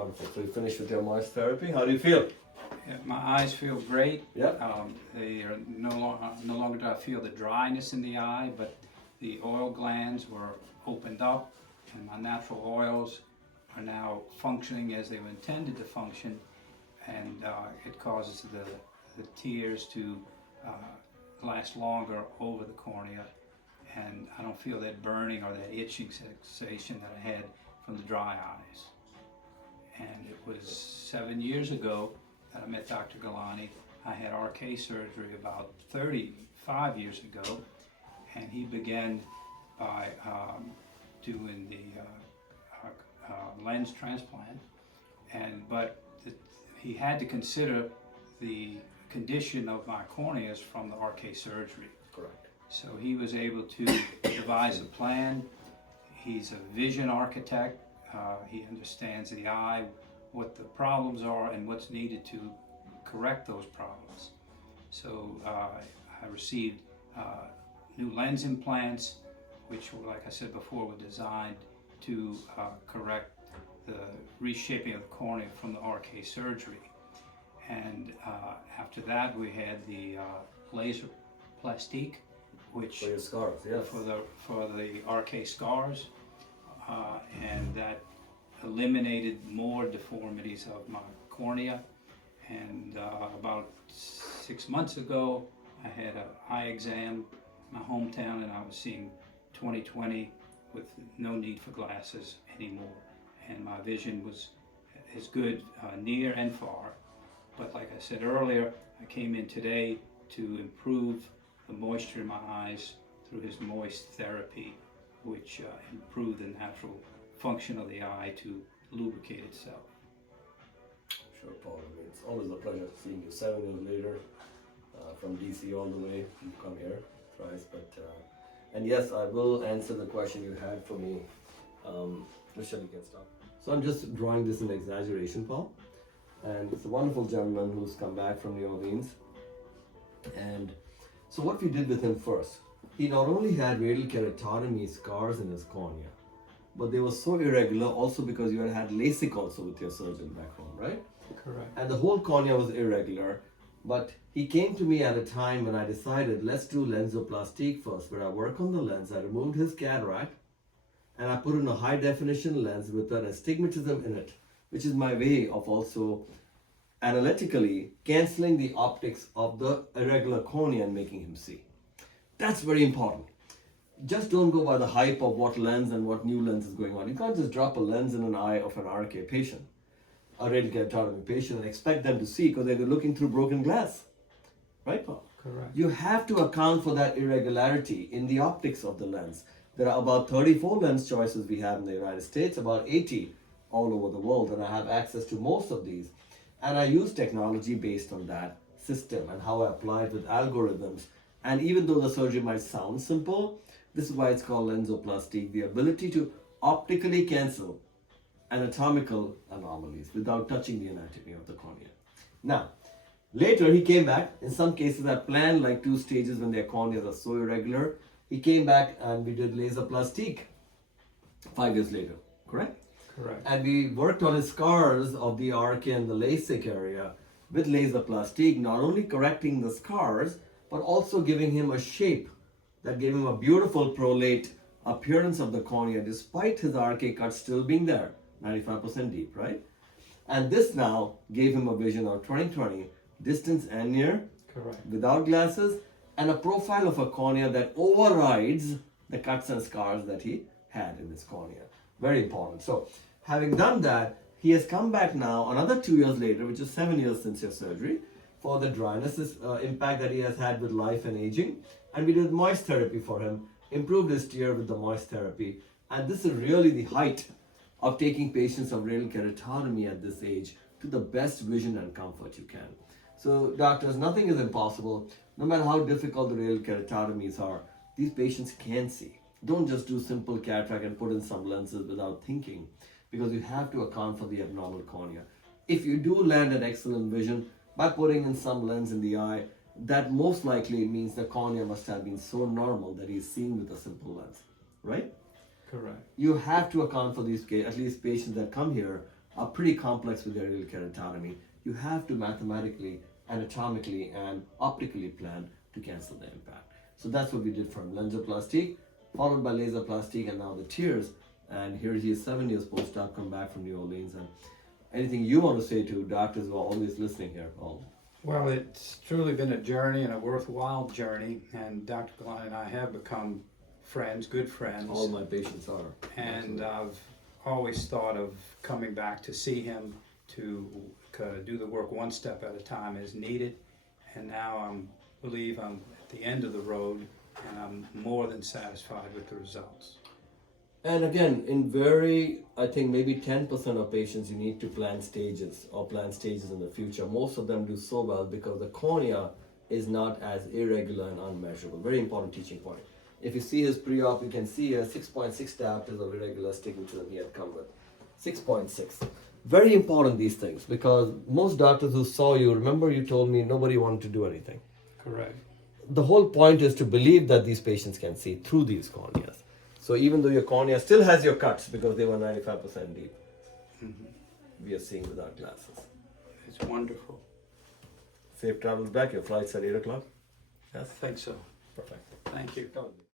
Wonderful. So you finished with your m.o.i.s.t therapy. How do you feel? Yeah, my eyes feel great. Yeah. They are no longer do I feel the dryness in the eye, but the oil glands were opened up, and my natural oils are now functioning as they were intended to function, and it causes the tears to last longer over the cornea, and I don't feel that burning or that itching sensation that I had from the dry eyes. And it was 7 years ago that I met Dr. Gulani. I had RK surgery about 35 years ago, and he began by doing the lens transplant. But he had to consider the condition of my corneas from the RK surgery. Correct. So he was able to devise a plan. He's a vision architect. He understands the eye, what the problems are, and what's needed to correct those problems. So I received new lens implants, which, like I said before, were designed to correct the reshaping of the cornea from the RK surgery. And after that, we had the LaZrPlastique, which For your scars, yes. for the RK scars, and that eliminated more deformities of my cornea. And about 6 months ago, I had an eye exam in my hometown, and I was seeing 20/20 with no need for glasses anymore. And my vision was as good near and far. But like I said earlier, I came in today to improve the moisture in my eyes through his m.o.i.s.t therapy, which improved the natural function of the eye to lubricate itself. Sure, Paul. I mean, it's always a pleasure seeing you 7 years later, from DC all the way. You've come here twice, but and yes, I will answer the question you had for me. Michelle, you can stop. So I'm just drawing this in exaggeration, Paul, and it's a wonderful gentleman who's come back from New Orleans. And so what we did with him first, he not only had radial keratotomy scars in his cornea, but they were so irregular also because you had had LASIK also with your surgeon back home, right? Correct. And the whole cornea was irregular. But he came to me at a time when I decided, let's do LaZrPlastique first, where I work on the lens. I removed his cataract and I put in a high definition lens with an astigmatism in it, which is my way of also analytically cancelling the optics of the irregular cornea and making him see. That's very important. Just don't go by the hype of what lens and what new lens is going on. You can't just drop a lens in an eye of an RK patient, a radial keratotomy patient, and expect them to see because they're looking through broken glass. Right, Paul? Correct. You have to account for that irregularity in the optics of the lens. There are about 34 lens choices we have in the United States, about 80 all over the world, and I have access to most of these. And I use technology based on that system and how I apply it with algorithms. And even though the surgery might sound simple, this is why it's called LaZrPlastique, the ability to optically cancel anatomical anomalies without touching the anatomy of the cornea. Now, later he came back. In some cases I planned like 2 stages when their corneas are so irregular. He came back and we did LaZrPlastique 5 years later, correct? Correct. And we worked on his scars of the RK and the LASIK area with LaZrPlastique, not only correcting the scars, but also giving him a shape that gave him a beautiful prolate appearance of the cornea despite his RK cut still being there, 95% deep, right? And this now gave him a vision of 20/20, distance and near, Correct. without glasses, and a profile of a cornea that overrides the cuts and scars that he had in his cornea. Very important. So, having done that, he has come back now another 2 years later, which is 7 years since your surgery, for the dryness impact that he has had with life and aging. And we did m.o.i.s.t therapy for him, improved his tear with the m.o.i.s.t therapy. And this is really the height of taking patients of radial keratotomy at this age to the best vision and comfort you can. So doctors, nothing is impossible. No matter how difficult the radial keratotomies are, these patients can see. Don't just do simple cataract and put in some lenses without thinking, because you have to account for the abnormal cornea. If you do land an excellent vision by putting in some lens in the eye, that most likely means the cornea must have been so normal that he's seeing with a simple lens, right? Correct. You have to account for these, at least patients that come here are pretty complex with their real keratotomy, you have to mathematically, anatomically, and optically plan to cancel the impact. So that's what we did from LaZrPlastique, followed by LaZrPlastique, and now the tears. And here he is 7 years post-op, come back from New Orleans. And anything you want to say to doctors who are always listening here, Paul? Well, it's truly been a journey and a worthwhile journey, and Dr. Gulani and I have become friends, good friends. All my patients are. And I've always thought of coming back to see him to do the work one step at a time as needed. And now I believe I'm at the end of the road, and I'm more than satisfied with the results. And again, I think maybe 10% of patients you need to plan stages in the future. Most of them do so well because the cornea is not as irregular and unmeasurable. Very important teaching point. If you see his pre-op, you can see a 6.6 diopters of irregular astigmatism he had come with. 6.6. Very important, these things, because most doctors who saw you, remember you told me nobody wanted to do anything. Correct. The whole point is to believe that these patients can see through these corneas. So even though your cornea still has your cuts because they were 95% deep, we are seeing without glasses. It's wonderful. Safe travels back. Your flight's at 8 o'clock? Yes? I think so. Perfect. Thank you. Come with me.